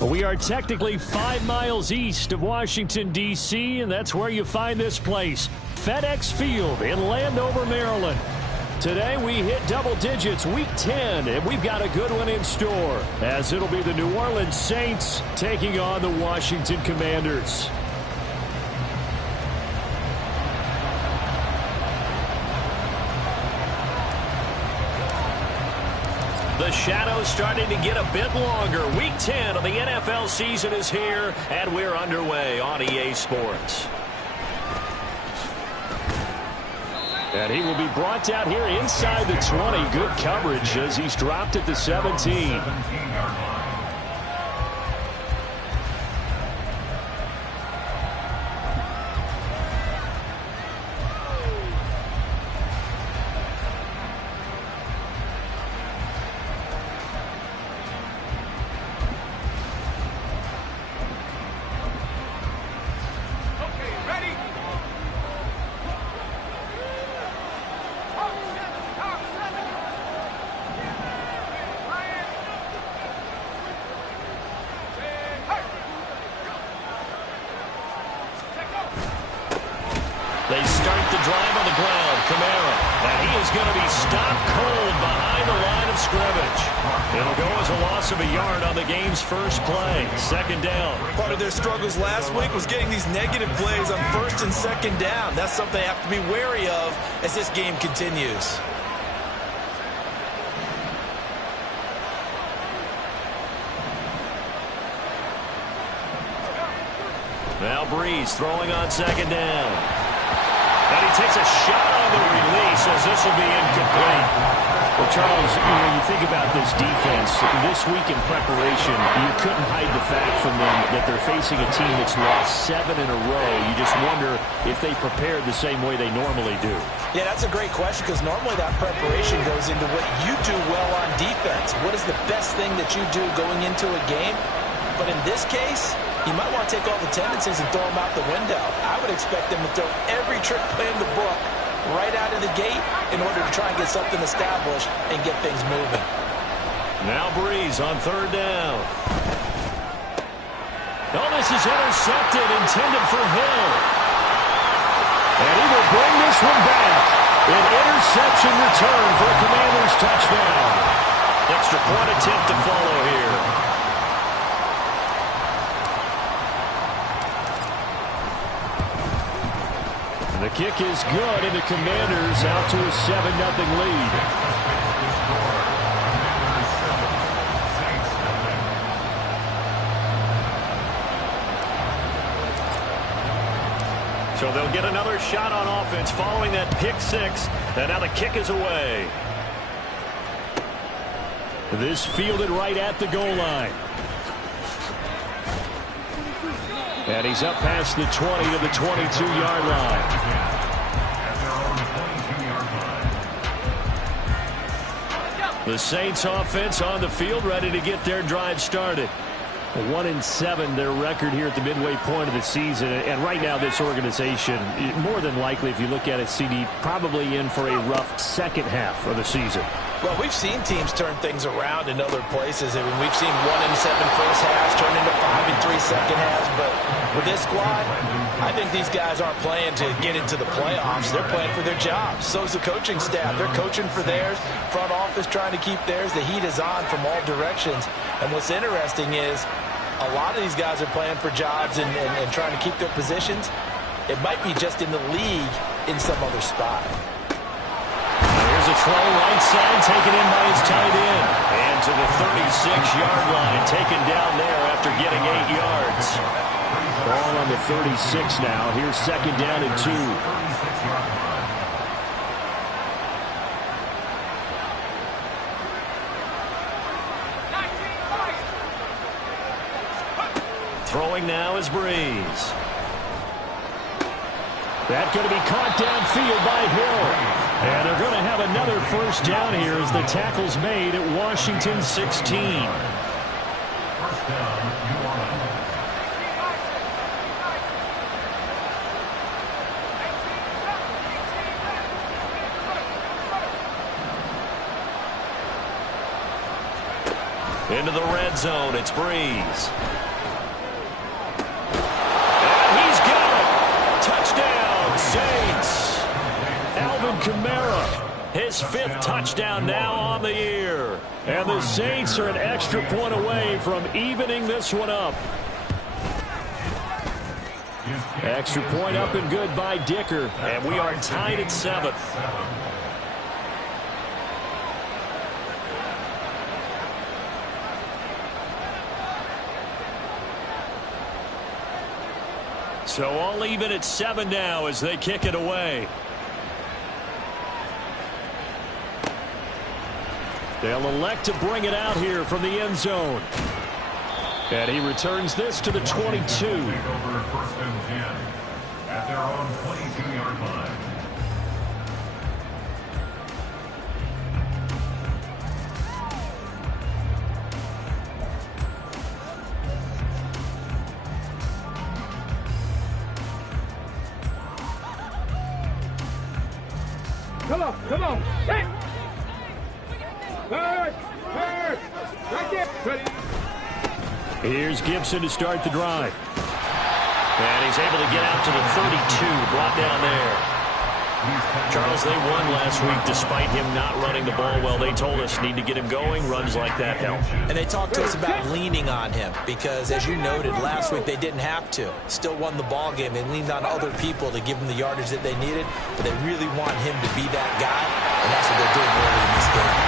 We are technically 5 miles east of Washington, D.C., and that's where you find this place, FedEx Field in Landover, Maryland. Today we hit double digits, Week 10, and we've got a good one in store, as it'll be the New Orleans Saints taking on the Washington Commanders. The shadow's starting to get a bit longer. Week 10 of the NFL season is here, and we're underway on EA Sports. And he will be brought down here inside the 20. Good coverage as he's dropped at the 17. They start the drive on the ground. Kamara. And he is going to be stopped cold behind the line of scrimmage. It'll go as a loss of a yard on the game's first play. Second down. Part of their struggles last week was getting these negative plays on first and second down. That's something they have to be wary of as this game continues. Now Breeze throwing on second down. And he takes a shot on the release as this will be incomplete. Well, Charles, you think about this defense. This week in preparation, you couldn't hide the fact from them that they're facing a team that's lost 7 in a row. You just wonder if they prepared the same way they normally do. Yeah, that's a great question because normally that preparation goes into what you do well on defense. What is the best thing that you do going into a game? But in this case, you might want to take all the tendencies and throw them out the window. I would expect them to throw every trick play in the book right out of the gate in order to try and get something established and get things moving. Now Breeze on third down. Oh, this is intercepted, intended for Hill. And he will bring this one back. An interception return for a Commanders touchdown. Extra point attempt to follow here. The kick is good, and the Commanders out to a 7-0 lead. So they'll get another shot on offense following that pick six, and now the kick is away. This fielded right at the goal line. And he's up past the 20 to the 22-yard line. The Saints offense on the field ready to get their drive started. 1-7 their record here at the midway point of the season. And right now this organization, more than likely if you look at it, CD, probably in for a rough second half of the season. Well, we've seen teams turn things around in other places. I mean, we've seen 1-7 first halves turn into 5-3 second halves. But with this squad, I think these guys aren't playing to get into the playoffs. They're playing for their jobs. So is the coaching staff. They're coaching for theirs. Front office trying to keep theirs. The heat is on from all directions. And what's interesting is a lot of these guys are playing for jobs and trying to keep their positions. It might be just in the league in some other spot. Here's a throw right side taken in by his tight end. And to the 36-yard line, taken down there after getting 8 yards. Ball on the 36 now. Here's second down and 2. Throwing now is Breeze. That's going to be caught downfield by Hill. And they're going to have another first down here as the tackle's made at Washington 16. First down, Into the red zone, it's Breeze. And he's got it. Touchdown, Saints. Alvin Kamara, his 5th touchdown now on the year. And the Saints are an extra point away from evening this one up. Extra point up and good by Dicker. And we are tied at 7. So all even at 7 now as they kick it away. They'll elect to bring it out here from the end zone. And he returns this to the 22. First and 10 at their own 22-yard line. Come on, set! First, right there, ready. Here's Gibson to start the drive. And he's able to get out to the 32, brought down there. Charles, they won last week despite him not running the ball well. They told us need to get him going. Runs like that help. And they talked to us about leaning on him because, as you noted, last week they didn't have to. Still won the ball game. They leaned on other people to give them the yardage that they needed, but they really want him to be that guy, and that's what they're doing early in this game.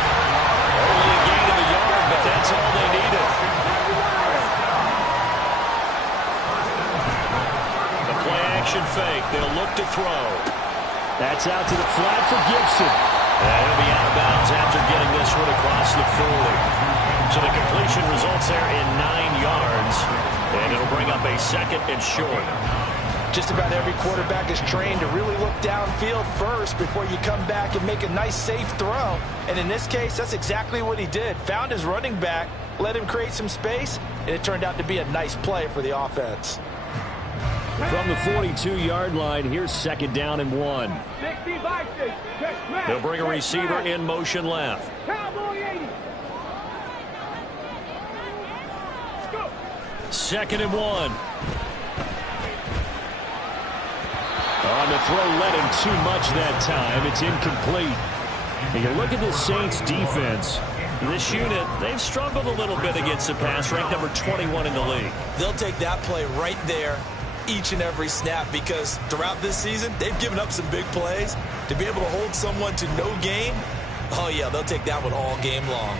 Only a gain of a yard, but that's all they needed. The play-action fake. They'll look to throw. That's out to the flat for Gibson. And he'll be out of bounds after getting this one across the 40. So the completion results there in 9 yards. And it'll bring up a 2nd and short. Just about every quarterback is trained to really look downfield first before you come back and make a nice, safe throw. And in this case, that's exactly what he did. Found his running back, let him create some space, and it turned out to be a nice play for the offense. From the 42-yard line, here's 2nd down and 1. They'll bring a receiver in motion left. 2nd and 1. On the throw, led him too much that time. It's incomplete. And you look at the Saints defense. This unit, they've struggled a little bit against the pass, ranked number 21 in the league. They'll take that play right there each and every snap because throughout this season, they've given up some big plays. To be able to hold someone to no gain, oh yeah, they'll take that one all game long.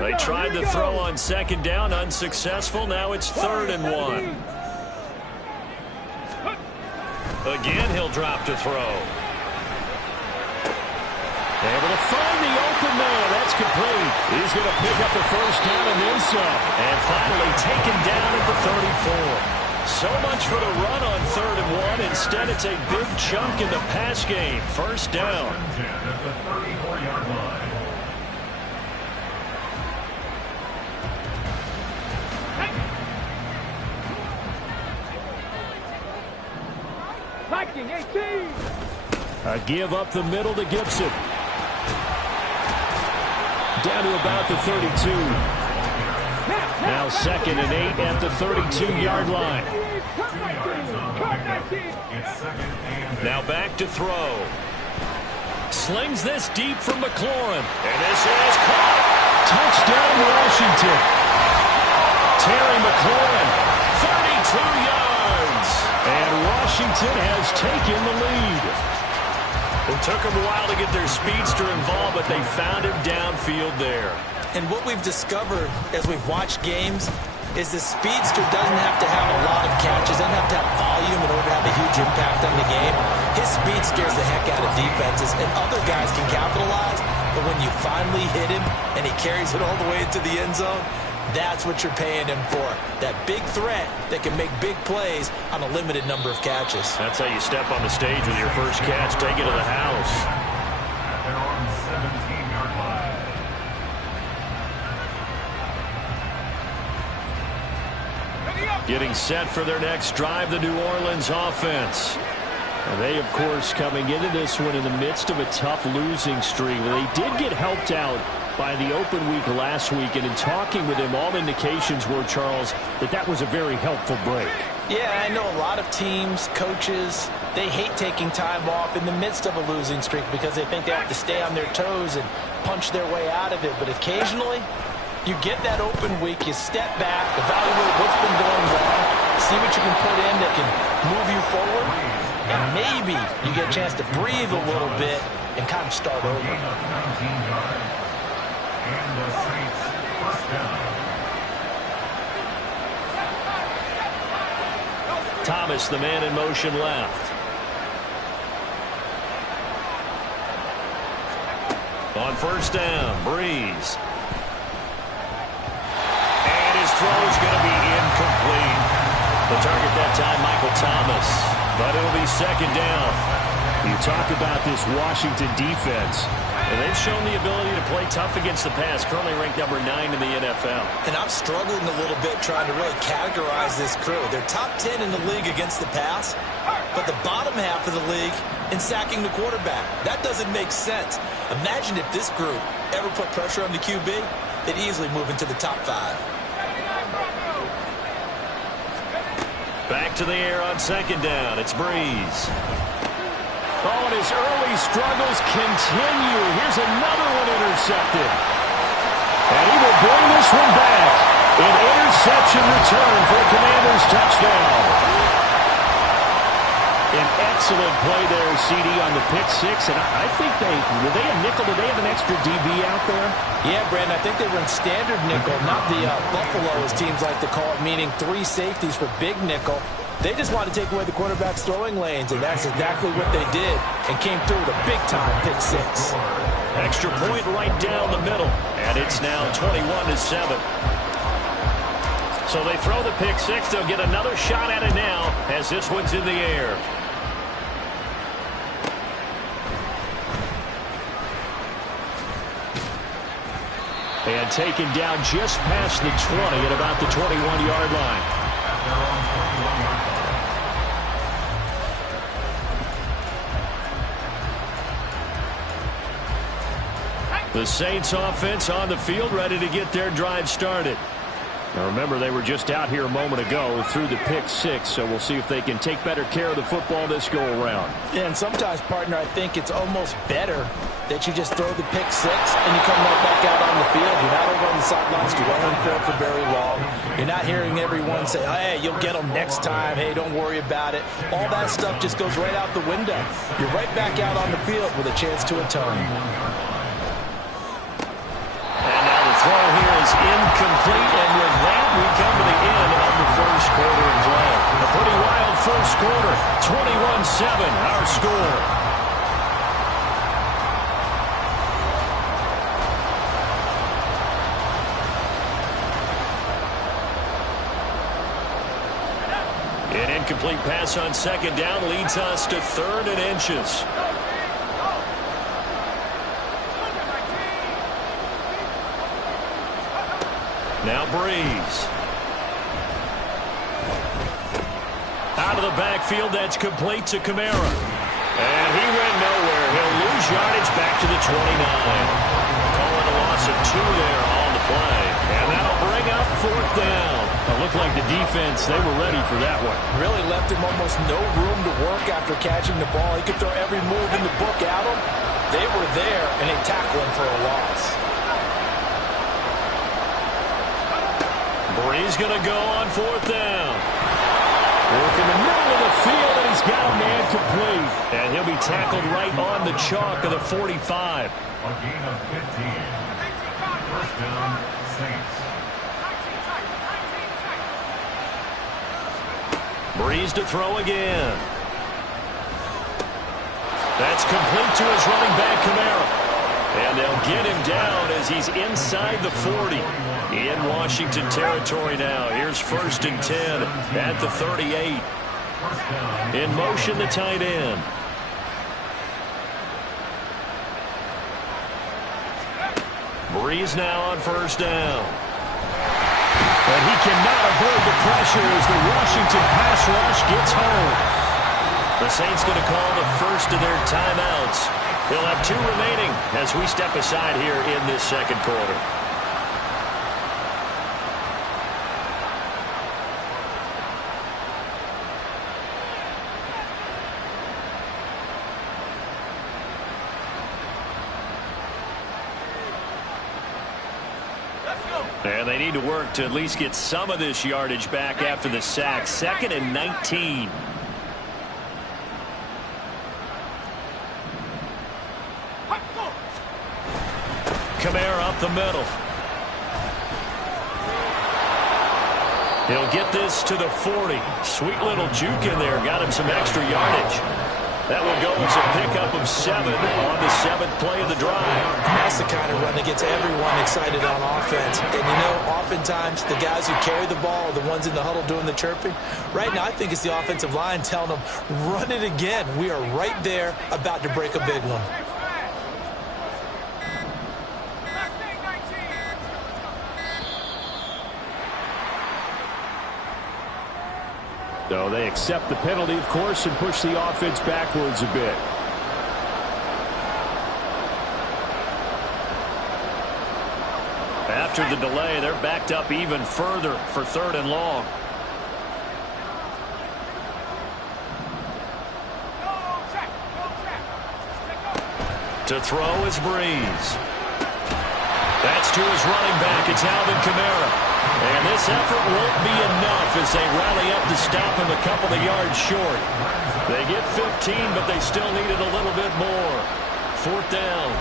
They tried to throw on 2nd down, unsuccessful. Now it's 3rd and 1. Again, he'll drop to throw. Able to find the open man. That's complete. He's going to pick up the 1st down and then some. And finally taken down at the 34. So much for the run on 3rd and 1. Instead, it's a big chunk in the pass game. 1st down. At the 34-yard line. Viking 18. A give up the middle to Gibson. Down to about the 32. Now 2nd and 8 at the 32-yard line. Now back to throw. Slings this deep from McLaurin. And this is caught. Touchdown Washington. Terry McLaurin, 32 yards. And Washington has taken the lead. It took them a while to get their speedster involved, but they found him downfield there. And what we've discovered as we've watched games is the speedster doesn't have to have a lot of catches, doesn't have to have volume in order to have a huge impact on the game. His speed scares the heck out of defenses, and other guys can capitalize, but when you finally hit him and he carries it all the way into the end zone, that's what you're paying him for. That big threat that can make big plays on a limited number of catches. That's how you step on the stage with your first catch. Take it to the house. At their own 17-yard line. Ready up. Getting set for their next drive, the New Orleans offense. And they, of course, coming into this one in the midst of a tough losing streak. They did get helped out by the open week last week, and in talking with him, all indications were, Charles, that was a very helpful break. Yeah, I know a lot of teams, coaches, they hate taking time off in the midst of a losing streak because they think they have to stay on their toes and punch their way out of it. But occasionally, you get that open week, you step back, evaluate what's been going wrong, see what you can put in that can move you forward, and maybe you get a chance to breathe a little bit and kind of start over. And the Saints first down. Thomas, the man in motion left. On first down, Breeze. And his throw is going to be incomplete. The target that time, Michael Thomas. But it'll be second down. You talked about this Washington defense. And they've shown the ability to play tough against the pass, currently ranked number 9 in the NFL. And I'm struggling a little bit trying to really categorize this crew. They're top 10 in the league against the pass, but the bottom half of the league in sacking the quarterback. That doesn't make sense. Imagine if this group ever put pressure on the QB, they'd easily move into the top 5. Back to the air on second down. It's Breeze. Oh, and his early struggles continue. Here's another one intercepted. And he will bring this one back. An interception return for a Commanders touchdown. An excellent play there, CD, on the pick six. And I think were they a nickel? Did they have an extra DB out there? Yeah, Brandon, I think they run standard nickel, not the Buffalo, as teams like to call it, meaning 3 safeties for big nickel. They just want to take away the quarterback's throwing lanes, and that's exactly what they did and came through with a big-time pick six. Extra point right down the middle, and it's now 21-7. So they throw the pick six. They'll get another shot at it now as this one's in the air. And taken down just past the 20 at about the 21-yard line. The Saints offense on the field, ready to get their drive started. Now remember, they were just out here a moment ago through the pick six, so we'll see if they can take better care of the football this go around. Yeah, and sometimes, partner, I think it's almost better that you just throw the pick six and you come right back out on the field. You're not over on the sidelines dwelling for very long. You're not hearing everyone say, hey, you'll get them next time. Hey, don't worry about it. All that stuff just goes right out the window. You're right back out on the field with a chance to atone. Throw here is incomplete, and with that, we come to the end of the first quarter of play. A pretty wild first quarter, 21-7, our score. An incomplete pass on second down leads us to 3rd and inches. Now Breeze. Out of the backfield, that's complete to Kamara. And he went nowhere. He'll lose yardage back to the 29. Calling a loss of 2 there on the play. And that'll bring up 4th down. It looked like the defense, they were ready for that one. Really left him almost no room to work after catching the ball. He could throw every move in the book at him. They were there, and they tackled him for a loss. Breeze going to go on 4th down. Work in the middle of the field, and he's got a man complete. And he'll be tackled right on the chalk of the 45. A gain of 15. First down, Saints. Breeze to throw again. That's complete to his running back, Kamara. And they'll get him down as he's inside the 40. In Washington territory now. Here's 1st and 10 at the 38. In motion, the tight end. Breeze now on 1st down. And he cannot avoid the pressure as the Washington pass rush gets home. The Saints going to call the first of their timeouts. They'll have 2 remaining as we step aside here in this second quarter. And they need to work to at least get some of this yardage back after the sack. 2nd and 19. Kamara up the middle. He'll get this to the 40. Sweet little juke in there. Got him some extra yardage. That will go as a pickup of 7 on the 7th play of the drive. That's the kind of run that gets everyone excited on offense. And, you know, oftentimes the guys who carry the ball are the ones in the huddle doing the chirping. Right now, I think it's the offensive line telling them, run it again. We are right there about to break a big one. So they accept the penalty, of course, and push the offense backwards a bit. After the delay, they're backed up even further for 3rd and long. To throw is Breeze. That's to his running back. It's Alvin Kamara. And this effort won't be enough as they rally up to stop him a couple of yards short. They get 15, but they still needed a little bit more. 4th down.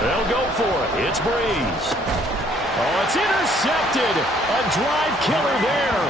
They'll go for it. It's Breeze. Oh, it's intercepted. A drive killer there.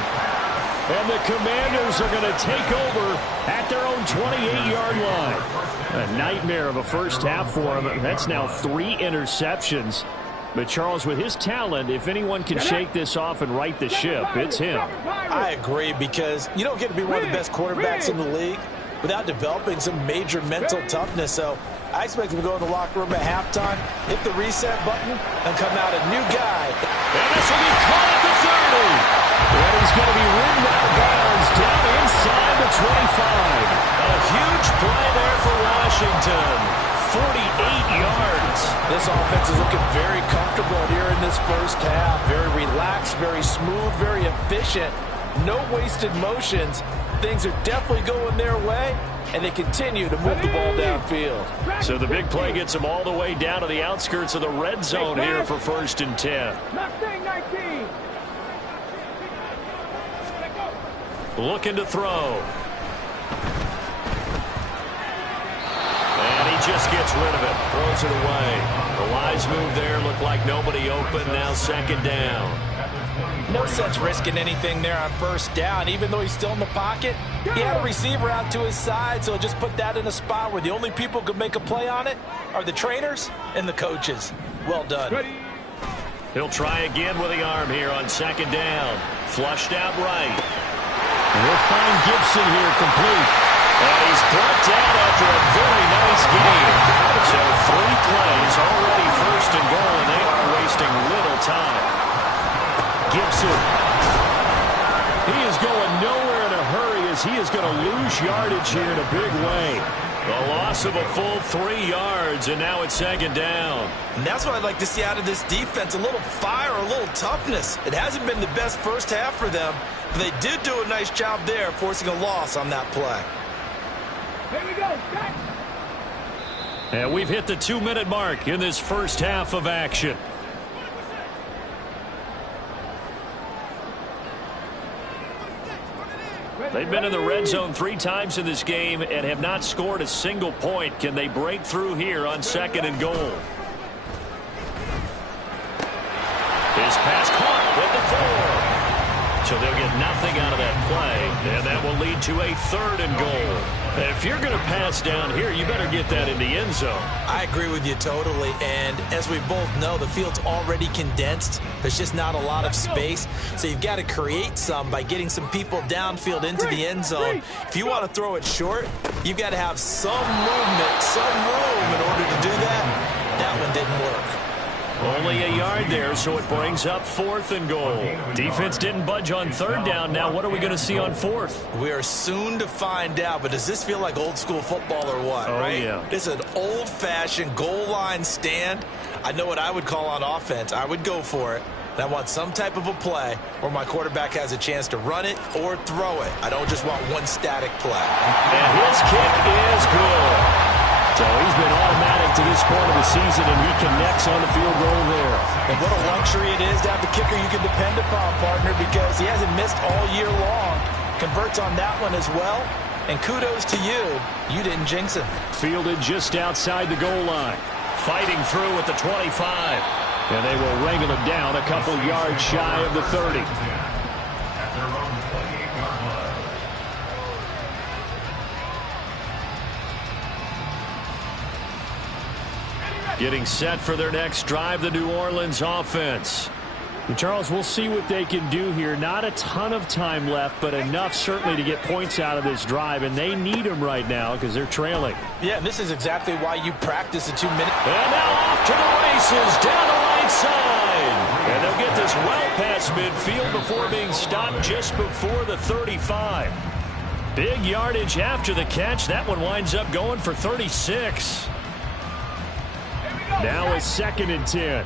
And the Commanders are going to take over at their own 28-yard line. A nightmare of a first half for them. That's now 3 interceptions. But, Charles, with his talent, if anyone can shake this off and right the ship, it's him. I agree, because you don't get to be one of the best quarterbacks in the league without developing some major mental toughness. So I expect him to go in the locker room at halftime, hit the reset button, and come out a new guy. And this will be caught at the 30. And he's going to be ridden out of bounds down inside the 25. A huge play there for Washington. 48 yards. This offense is looking very comfortable here in this first half. Very relaxed, very smooth, very efficient. No wasted motions. Things are definitely going their way, and they continue to move the ball downfield. So the big play gets them all the way down to the outskirts of the red zone here for 1st and 10. Looking to throw. And he just gets rid of it. Throws it away. The wise move there. Looked like nobody open. Now 2nd down. No sense risking anything there on 1st down. Even though he's still in the pocket, he had a receiver out to his side, so just put that in a spot where the only people who could make a play on it are the trainers and the coaches. Well done. He'll try again with the arm here on 2nd down. Flushed out right. And we'll find Gibson here complete. And he's brought down after a very nice game. So 3 plays, already 1st and goal, and they are wasting little time. Gibson. He is going nowhere in a hurry as he is going to lose yardage here in a big way. The loss of a full 3 yards, and now it's 2nd down. And that's what I'd like to see out of this defense, a little fire, a little toughness. It hasn't been the best first half for them, but they did do a nice job there, forcing a loss on that play. Here we go. And we've hit the 2-minute mark in this first half of action. They've been in the red zone 3 times in this game and have not scored a single point. Can they break through here on 2nd and goal? His pass caught with the 4. So they'll get nothing out of that play, and that will lead to a 3rd and goal. If you're going to pass down here, you better get that in the end zone. I agree with you totally, and as we both know, the field's already condensed. There's just not a lot of space, so you've got to create some by getting some people downfield into the end zone. If you want to throw it short, you've got to have some movement, some room in order to do that. That one didn't work. Only a yard there, so it brings up 4th and goal. Defense didn't budge on 3rd down. Now what are we going to see on 4th? We are soon to find out, but does this feel like old school football or what, right? Yeah. This is an old-fashioned goal line stand. I know what I would call on offense. I would go for it. And I want some type of a play where my quarterback has a chance to run it or throw it. I don't just want one static play. And his kick is good. So he's been automatic to this point of the season, and he connects on the field goal there. And what a luxury it is to have the kicker you can depend upon, partner, because he hasn't missed all year long. Converts on that one as well. And kudos to you. You didn't jinx him. Fielded just outside the goal line. Fighting through at the 25. And they will wrangle it down a couple yards shy of the 30. At their own 28-yard line. Getting set for their next drive, the New Orleans offense. And Charles, we'll see what they can do here. Not a ton of time left, but enough certainly to get points out of this drive, and they need them right now because they're trailing. Yeah, and this is exactly why you practice a 2-minute. And now off to the races down the right side. And they'll get this well past midfield before being stopped just before the 35. Big yardage after the catch. That one winds up going for 36. Now it's 2nd and 10.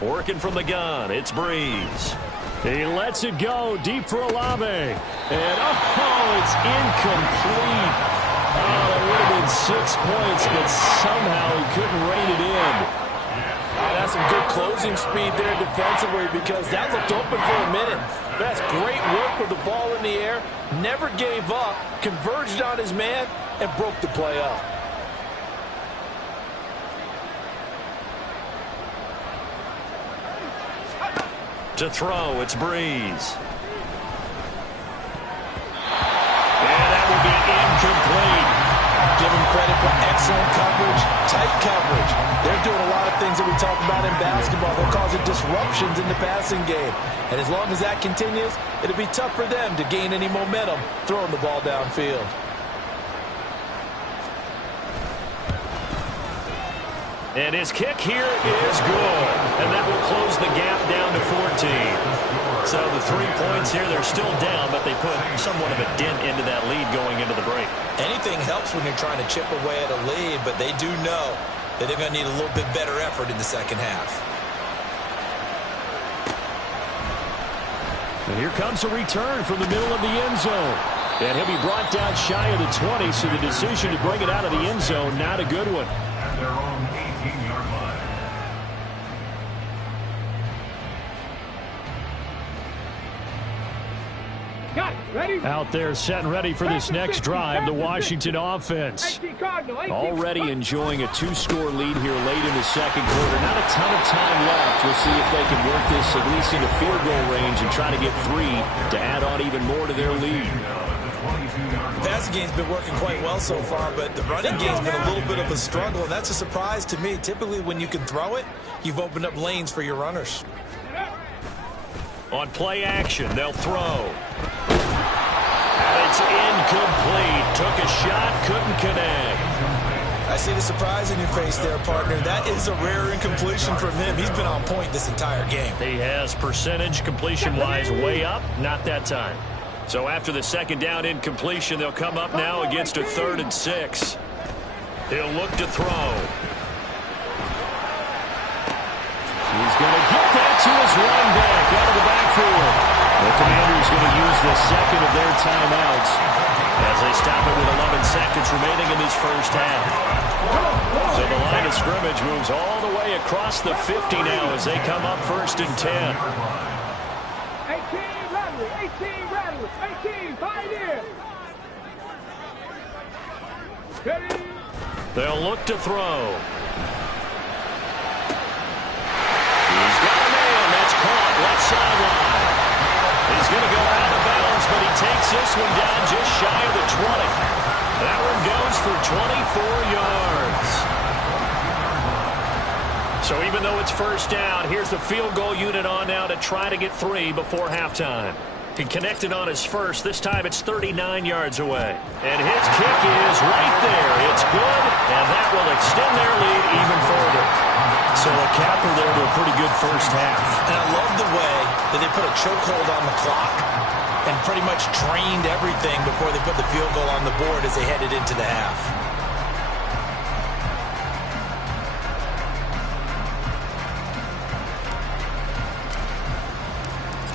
Working from the gun, it's Breeze. He lets it go deep for Olave. And it's incomplete. Oh, that would have been 6 points, but somehow he couldn't rein it in. That's some good closing speed there defensively because that looked open for a minute. That's great work with the ball in the air. Never gave up, converged on his man, and broke the play up. To throw, it's Breeze. And that will be incomplete. Give him credit for excellent coverage, tight coverage. They're doing a lot of things that we talk about in basketball. They're causing disruptions in the passing game. And as long as that continues, it'll be tough for them to gain any momentum throwing the ball downfield. And his kick here is good. And that will close the gap down to 14. So the 3 points here, they're still down, but they put somewhat of a dent into that lead going into the break. Anything helps when you're trying to chip away at a lead, but they do know that they're going to need a little bit better effort in the second half. And here comes a return from the middle of the end zone. And he'll be brought down shy of the 20, so the decision to bring it out of the end zone, not a good one. At their own 18-yard line. Got it. Ready? Out there set and ready for this next drive, the Washington offense. 18 Cardinal, 18 Already enjoying a 2-score lead here late in the second quarter. Not a ton of time left. We'll see if they can work this at least into field goal range and try to get 3 to add on even more to their lead. The passing game's been working quite well so far, but the running game's been a little bit of a struggle, and that's a surprise to me. Typically, when you can throw it, you've opened up lanes for your runners. On play action, they'll throw. And it's incomplete. Took a shot, couldn't connect. I see the surprise in your face there, partner. That is a rare incompletion from him. He's been on point this entire game. He has percentage completion-wise way up, not that time. So after the second down incompletion, they'll come up now against a 3rd and 6. He'll look to throw. He's going to get that to his running back out of the backfield. The Commanders going to use the second of their timeouts as they stop it with 11 seconds remaining in this first half. So the line of scrimmage moves all the way across the 50 now as they come up 1st and 10. 18 Rattlers, 18 Rattlers, 18 Pioneers. Ready? They'll look to throw. He's got a man. That's caught left sideline. He's going to go out of bounds, but he takes this one down just shy of the 20. That one goes for 24 yards. So even though it's first down, here's the field goal unit on now to try to get 3 before halftime. He connected on his first. This time it's 39 yards away. And his kick is right there. It's good, and that will extend their lead even further. So a capper there to a pretty good first half. And I love the way that they put a chokehold on the clock and pretty much drained everything before they put the field goal on the board as they headed into the half.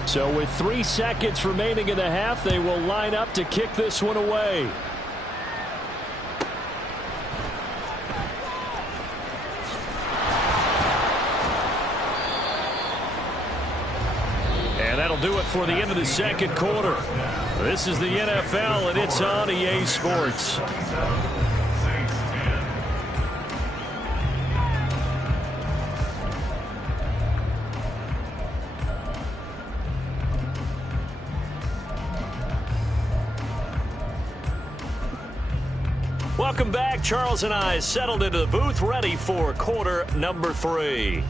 So with 3 seconds remaining in the half, they will line up to kick this one away. And that'll do it for the end of the second quarter. This is the NFL, and it's on EA Sports. Welcome back. Charles and I settled into the booth, ready for quarter number 3.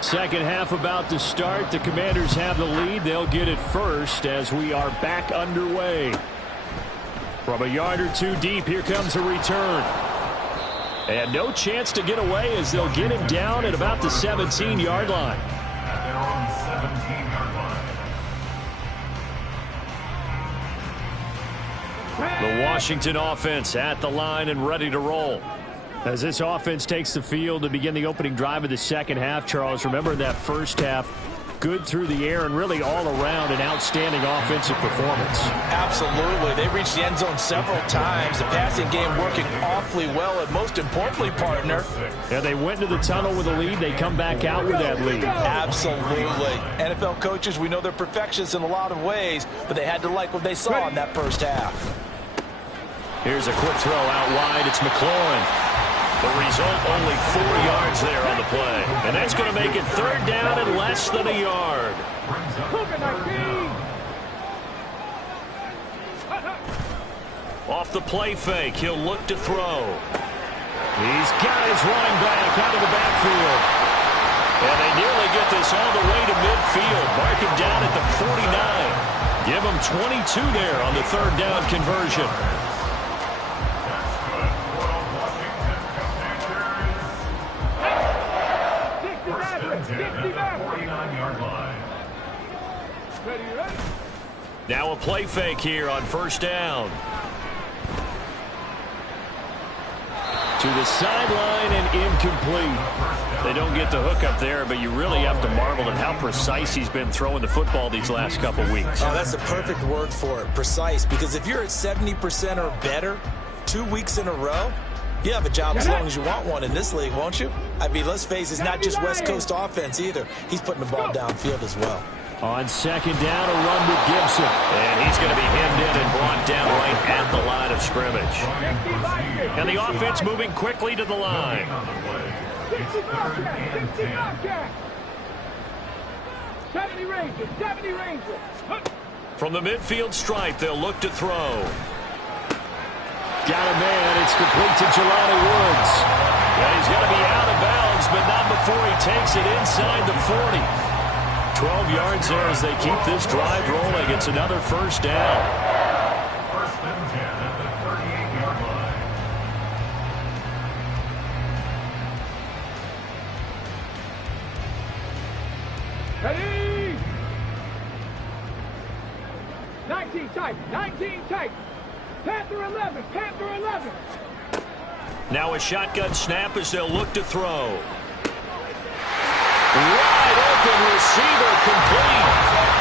Second half about to start. The Commanders have the lead. They'll get it first as we are back underway. From a yard or two deep, here comes a return. And no chance to get away as they'll get him down at about the 17-yard line. At their own 17-yard line. The Washington offense at the line and ready to roll. As this offense takes the field to begin the opening drive of the second half, Charles, remember that first half, good through the air and really all around an outstanding offensive performance. Absolutely. They reached the end zone several times. The passing game working awfully well, and most importantly, partner. Yeah, they went into the tunnel with a lead. They come back out with that lead. Absolutely. NFL coaches, we know they're perfectionists in a lot of ways, but they had to like what they saw in that first half. Here's a quick throw out wide. It's McLaurin. The result, only 4 yards there on the play. And that's going to make it third down and less than a yard. Off the play fake, he'll look to throw. He's got his running back out of the backfield. And they nearly get this all the way to midfield. Mark him down at the 49. Give him 22 there on the third down conversion. Now a play fake here on first down. To the sideline and incomplete. They don't get the hook up there, but you really have to marvel at how precise he's been throwing the football these last couple weeks. Oh, that's the perfect word for it, precise, because if you're at 70% or better 2 weeks in a row, you have a job as long as you want one in this league, won't you? I mean, let's face it, it's not just West Coast offense either. He's putting the ball downfield as well. On second down, a run with Gibson. And he's going to be hemmed in and brought down right at the line of scrimmage. And the offense moving quickly to the line. 70 Rangers, 70 Rangers. From the midfield stripe, they'll look to throw. Got a man. It's complete to Jelani Woods. And he's going to be out of bounds, but not before he takes it inside the 40. 12 yards there as they keep this drive rolling. It's another first down. First and 10 at the 38-yard line. Ready? 19 tight, 19 tight. Panther 11, Panther 11. Now a shotgun snap as they'll look to throw. Wide open receiver complete.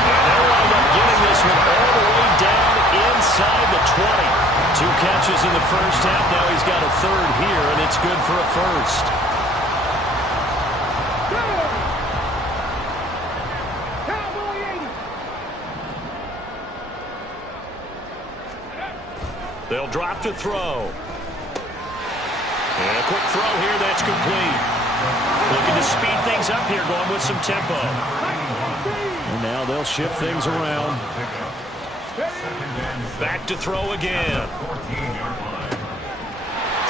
And they'll wind up getting this one all the way down inside the 20. 2 catches in the first half. Now he's got a third here, and it's good for a first. Cowboy 80. They'll drop to throw. And a quick throw here that's complete. Looking to speed things up here, going with some tempo. And now they'll shift things around. Back to throw again.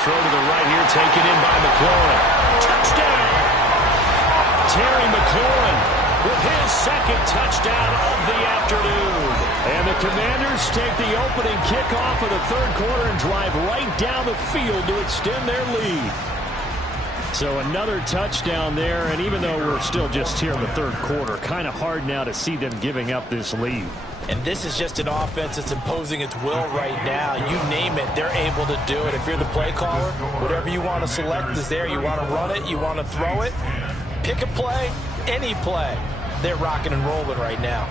Throw to the right here, taken in by McLaurin. Touchdown! Terry McLaurin with his second touchdown of the afternoon. And the Commanders take the opening kickoff of the third quarter and drive right down the field to extend their lead. So another touchdown there, and even though we're still just here in the third quarter, kind of hard now to see them giving up this lead. And this is just an offense that's imposing its will right now. You name it, they're able to do it. If you're the play caller, whatever you want to select is there. You want to run it, you want to throw it. Pick a play, any play. They're rocking and rolling right now.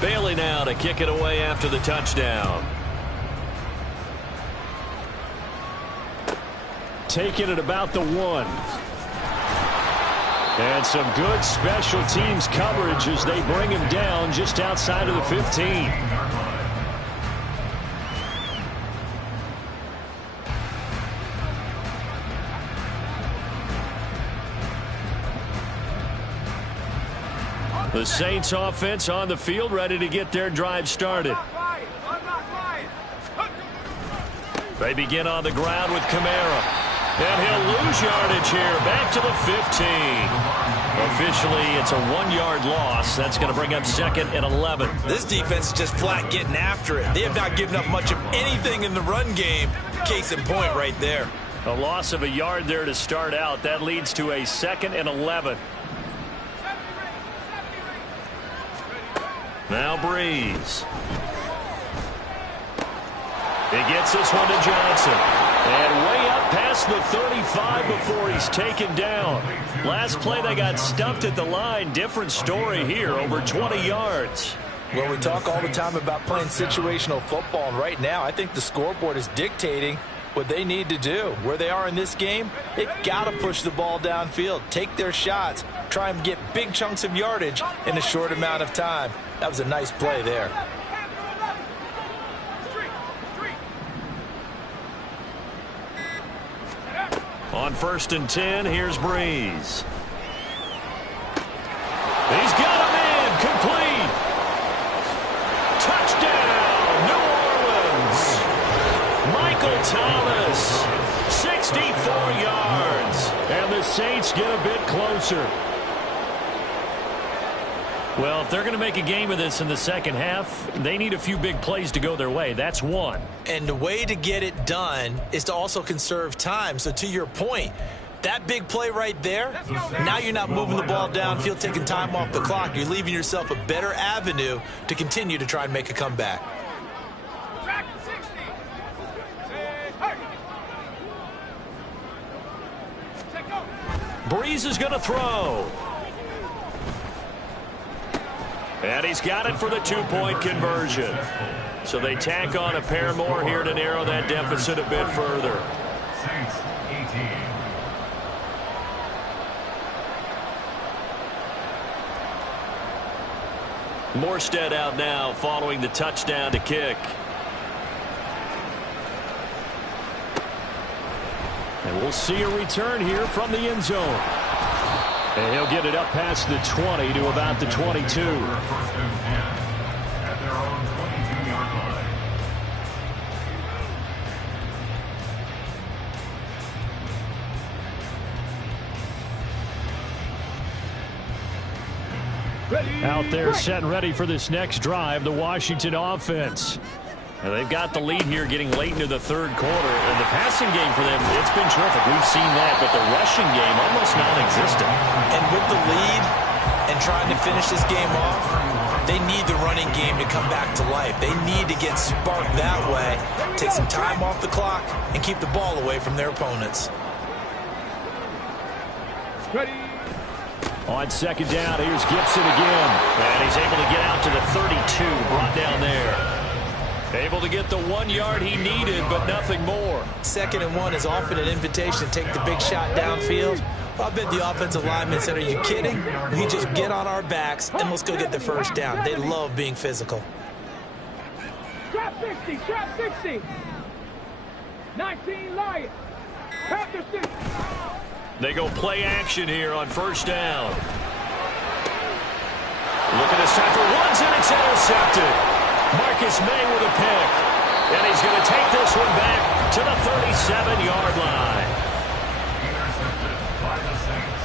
Bailey now to kick it away after the touchdown. Taking it about the 1. And some good special teams coverage as they bring him down just outside of the 15. The Saints offense on the field, ready to get their drive started. They begin on the ground with Kamara. And he'll lose yardage here, back to the 15. Officially, it's a 1-yard loss. That's going to bring up 2nd and 11. This defense is just flat getting after it. They have not given up much of anything in the run game. Case in point right there. A loss of a yard there to start out. That leads to a 2nd and 11. Now Breeze. He gets this one to Johnson. And way up past the 35 before he's taken down. Last play they got stuffed at the line. Different story here, over 20 yards. Well, we talk all the time about playing situational football, and right now I think the scoreboard is dictating what they need to do. Where they are in this game, they've got to push the ball downfield, take their shots, try and get big chunks of yardage in a short amount of time. That was a nice play there. On 1st and 10, here's Breeze. He's got him in, complete. Touchdown, New Orleans. Michael Thomas, 64 yards. And the Saints get a bit closer. Well, if they're going to make a game of this in the second half, they need a few big plays to go their way. That's one. And the way to get it done is to also conserve time. So to your point, that big play right there, now you're not moving the ball downfield, taking time off the clock. You're leaving yourself a better avenue to continue to try and make a comeback. Breeze is going to throw. And he's got it for the 2-point conversion. So they tack on a pair more here to narrow that deficit a bit further. Saints 18. Morstead out now following the touchdown to kick. And we'll see a return here from the end zone. And he'll get it up past the 20 to about the 22. 1st and 10 at their own 22-yard line. Out there set and ready for this next drive, the Washington offense. And they've got the lead here getting late into the third quarter. And the passing game for them, it's been terrific. We've seen that, but the rushing game almost non-existent. And with the lead and trying to finish this game off, they need the running game to come back to life. They need to get sparked that way, take some time off the clock, and keep the ball away from their opponents. Ready. On second down, here's Gibson again. And he's able to get out to the 32, brought down there. Able to get the 1 yard he needed, but nothing more. 2nd and 1 is often an invitation to take the big shot downfield. I bet the offensive linemen said, are you kidding? We just get on our backs and let's go get the first down. They love being physical. Trap 60, trap 60. 19 Lions. Panther 60. They go play action here on first down. Look at the center. Runs and it's intercepted. Marcus May with a pick. And he's going to take this one back to the 37-yard line. Intercepted by the Saints.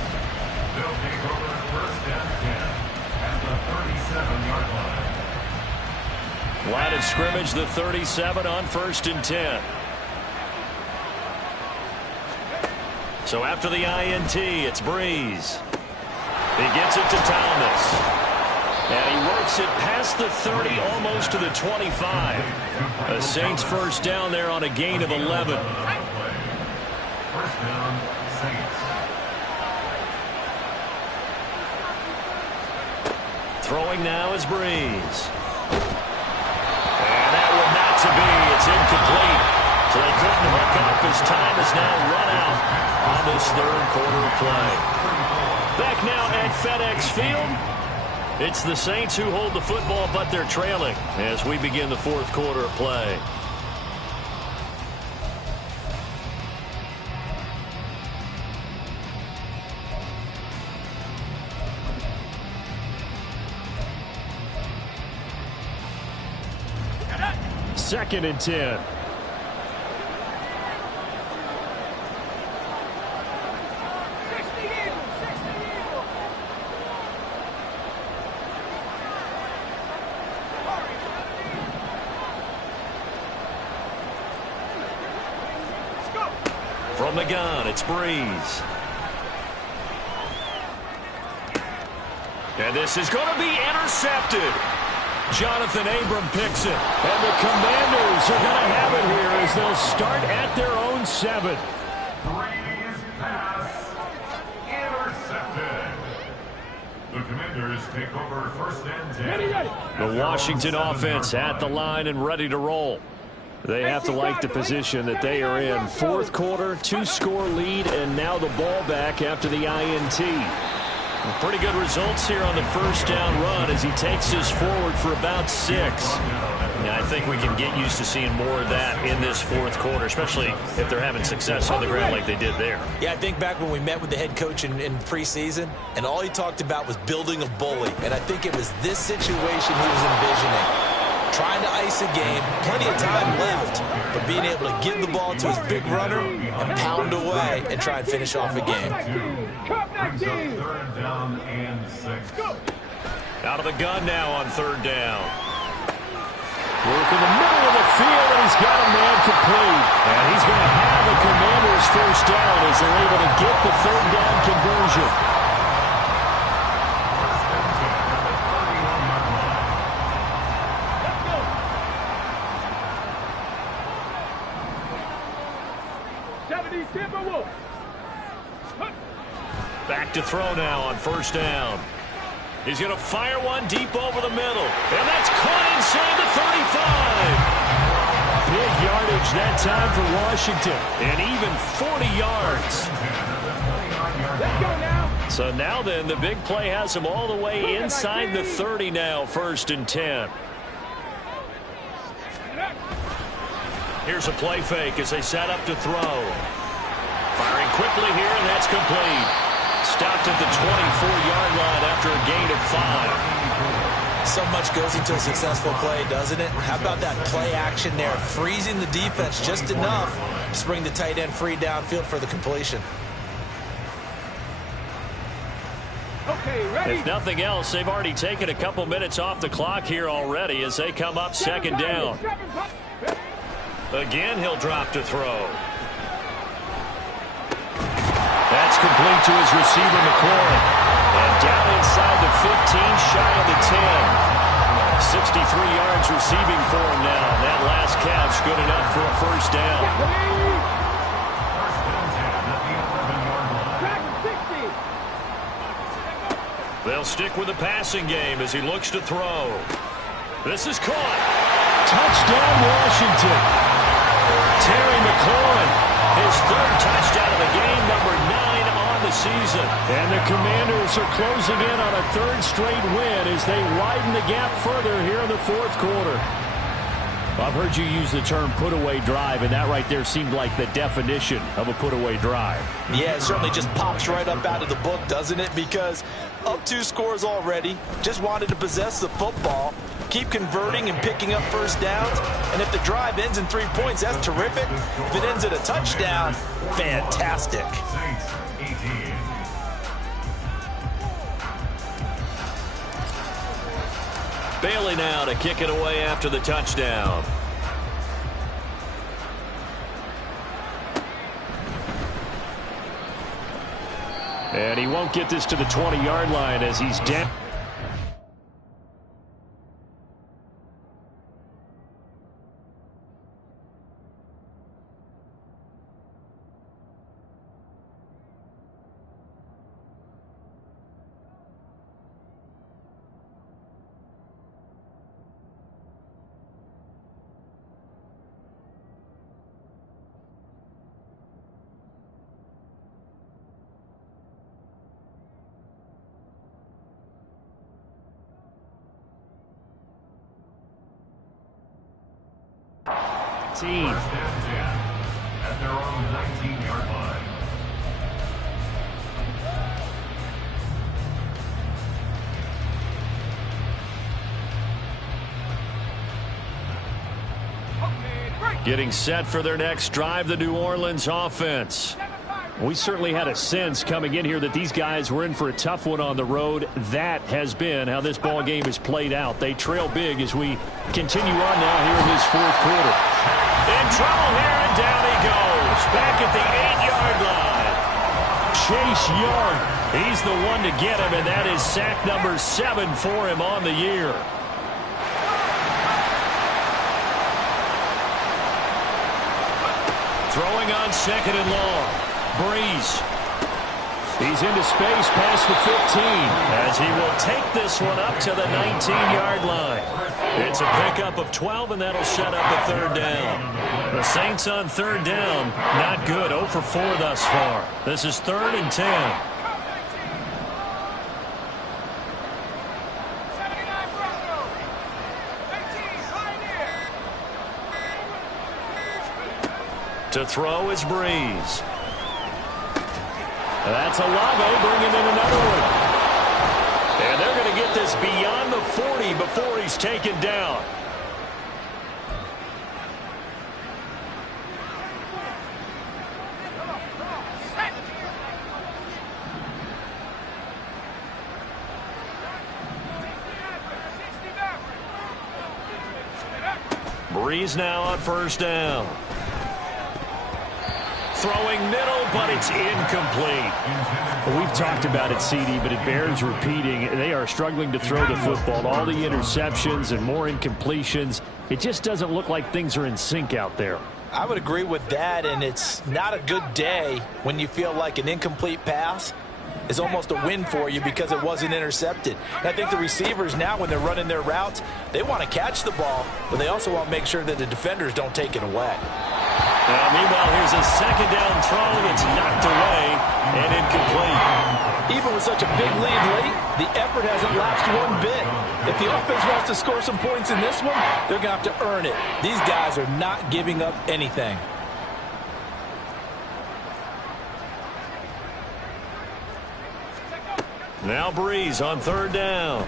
They'll take over first and 10 at the 37-yard line. Line of scrimmage, the 37 on first and 10. So after the INT, it's Breeze. He gets it to Thomas. And he works it past the 30, almost to the 25. The Saints first down there on a gain of 11. First down, Saints. Throwing now is Breeze. And that one not to be. It's incomplete. So they couldn't hook up as time is now run out on this third quarter of play. Back now at FedEx Field. It's the Saints who hold the football, but they're trailing as we begin the fourth quarter of play. Second and 10. From the gun, it's Breeze. And this is going to be intercepted. Jonathan Abram picks it. And the Commanders are going to have it here as they'll start at their own 7. Breeze pass intercepted. The Commanders take over first and 10. The Washington offense at the line and ready to roll. They have to like the position that they are in. Fourth quarter, 2-score lead, and now the ball back after the INT. Pretty good results here on the first down run as he takes this forward for about 6. Yeah, I think we can get used to seeing more of that in this fourth quarter, especially if they're having success on the ground like they did there. Yeah, I think back when we met with the head coach in preseason, and all he talked about was building a bully. And I think it was this situation he was envisioning. Trying to ice a game, plenty of time left, but being able to give the ball to his big runner and pound away and try and finish off a game. Third down and 6. Out of the gun now on third down. Work in the middle of the field, and he's got a man complete. And he's going to have the Commanders first down as they're able to get the third down conversion. Back to throw now on first down. He's going to fire one deep over the middle. And that's caught inside the 35. Big yardage that time for Washington. And even 40 yards. Let's go now. So now then, the big play has him all the way inside the 30 now, first and 10. Here's a play fake as they set up to throw. Firing quickly here, and that's complete. Stopped at the 24-yard line after a gain of 5. So much goes into a successful play, doesn't it? How about that play action there? Freezing the defense just enough to bring the tight end free downfield for the completion. Okay, ready? If nothing else, they've already taken a couple minutes off the clock here already as they come up second down. Again, he'll drop to throw. That's complete to his receiver, McLaurin. And down inside the 15, shy of the 10. 63 yards receiving for him now. That last catch good enough for a first down. They'll stick with the passing game as he looks to throw. This is caught. Touchdown, Washington. Terry McLaurin, his third touchdown of the game, number 9 on on the season. And the Commanders are closing in on a third straight win as they widen the gap further here in the fourth quarter. I've heard you use the term put-away drive, and that right there seemed like the definition of a put-away drive. Yeah, it certainly just pops right up out of the book, doesn't it? Because up 2 scores already, just wanted to possess the football, keep converting and picking up first downs, and if the drive ends in 3 points, that's terrific. If it ends at a touchdown, fantastic. Saints 18. Bailey now to kick it away after the touchdown. And he won't get this to the 20-yard line as he's down. First and 10 at their own 19-yard line. Getting set for their next drive, the New Orleans offense. We certainly had a sense coming in here that these guys were in for a tough one on the road. That has been how this ball game has played out. They trail big as we continue on now here in this fourth quarter. In trouble here, and down he goes. Back at the 8-yard line. Chase Young, he's the one to get him, and that is sack number 7 for him on the year. Throwing on 2nd and long. Breeze. He's into space past the 15 as he will take this one up to the 19-yard line. It's a pickup of 12, and that'll set up a 3rd down. The Saints on 3rd down, not good. 0 for 4 thus far. This is 3rd and 10. To throw is Breeze. That's Olave bringing in another one. And they're going to get this beyond the 40 before he's taken down. Breeze now on 1st down. Throwing middle, but it's incomplete. Well, we've talked about it, CD, but it bears repeating. They are struggling to throw the football. All the interceptions and more incompletions. It just doesn't look like things are in sync out there. I would agree with that, and it's not a good day when you feel like an incomplete pass is almost a win for you because it wasn't intercepted. And I think the receivers now, when they're running their routes, they want to catch the ball, but they also want to make sure that the defenders don't take it away. Meanwhile, here's a 2nd down throw that's knocked away and incomplete. Even with such a big lead late, the effort hasn't lapsed one bit. If the offense wants to score some points in this one, they're going to have to earn it. These guys are not giving up anything. Now Breeze on 3rd down.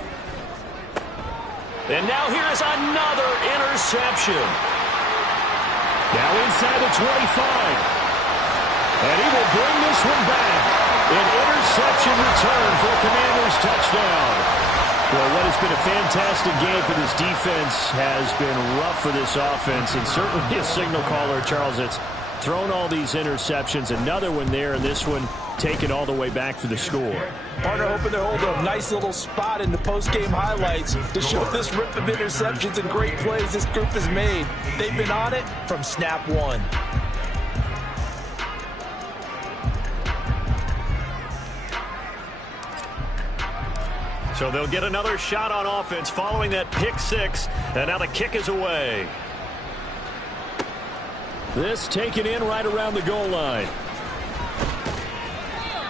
And now here's another interception. Now inside the 25. And he will bring this one back. An interception return for a Commanders touchdown. Well, what has been a fantastic game for this defense has been rough for this offense, and certainly a signal caller, Charles, it's thrown all these interceptions. Another one there, and this one taken all the way back for the score. Partner hoping to hold a nice little spot in the post-game highlights to show this rip of interceptions and great plays this group has made. They've been on it from snap one. So they'll get another shot on offense following that pick 6, and now the kick is away. This taken in right around the goal line.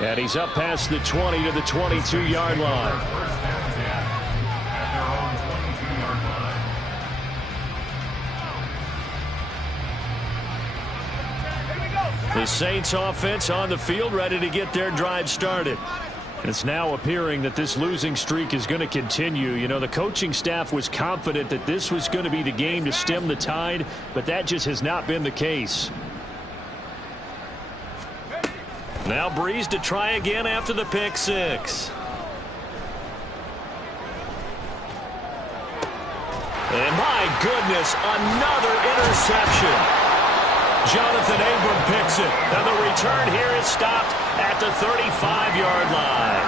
And he's up past the 20 to the 22-yard line. First and 10 at their own 22-yard line. The Saints offense on the field, ready to get their drive started. It's now appearing that this losing streak is going to continue. You know, the coaching staff was confident that this was going to be the game to stem the tide, but that just has not been the case. Now Breeze to try again after the pick six. And my goodness, another interception. Jonathan Abram picks it, and the return here is stopped at the 35-yard line.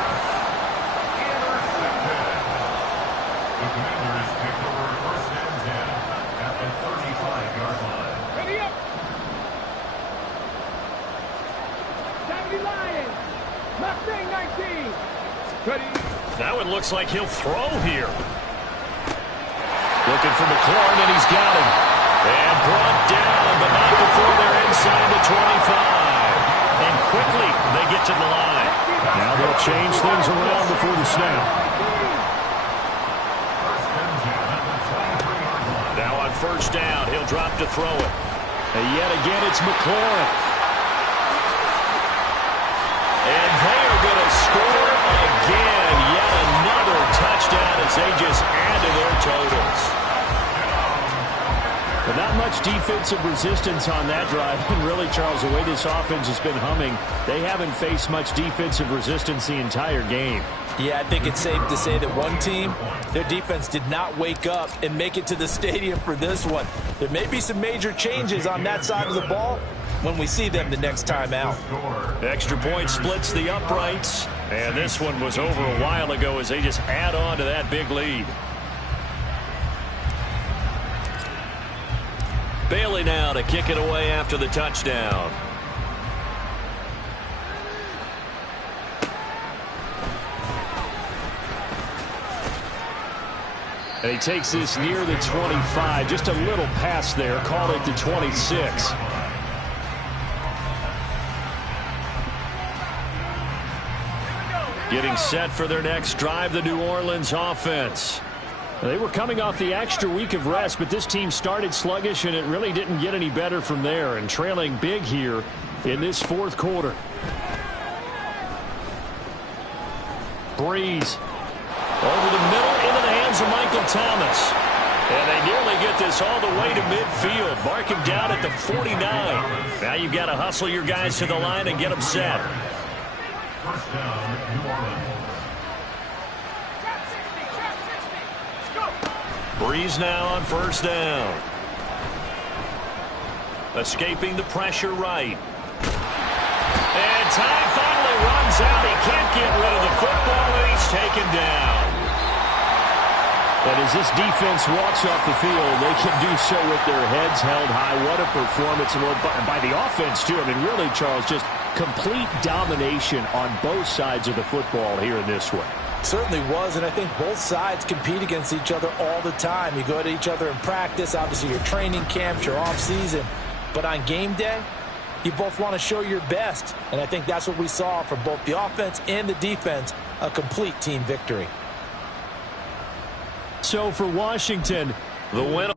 The Commanders pick over first and 10 at the 35-yard line. Ready up. 70 Lions. Mustang 19. Ready. Now it looks like he'll throw here. Looking for McLaurin, and he's got him. And brought down, but not before they're inside the 25. And quickly, they get to the line. Now they'll change things around before the snap. Now on first down, he'll drop to throw it. And yet again, it's McLaurin. And they are going to score again. Yet another touchdown as they just add to their totals. But not much defensive resistance on that drive. And really, Charles, the way this offense has been humming, they haven't faced much defensive resistance the entire game. Yeah, I think it's safe to say that one team, their defense did not wake up and make it to the stadium for this one. There may be some major changes on that side of the ball when we see them the next time out. Extra point splits the uprights. And this one was over a while ago as they just add on to that big lead. Bailey now to kick it away after the touchdown. And he takes this near the 25. Just a little pass there. Call it the 26. Getting set for their next drive, the New Orleans offense. They were coming off the extra week of rest, but this team started sluggish, and it really didn't get any better from there, and trailing big here in this fourth quarter. Breeze over the middle into the hands of Michael Thomas. And they nearly get this all the way to midfield. Mark him down at the 49. Now you've got to hustle your guys to the line and get them set. First down, New Orleans. Breeze now on first down. Escaping the pressure right. And time finally runs out. He can't get rid of the football, and he's taken down. And as this defense walks off the field, they can do so with their heads held high. What a performance. And by the offense, too. I mean, really, Charles, just complete domination on both sides of the football here in this one. Certainly was, and I think both sides compete against each other all the time. You go at each other in practice, obviously your training camps, your off-season. But on game day, you both want to show your best. And I think that's what we saw from both the offense and the defense, a complete team victory. So for Washington, the win.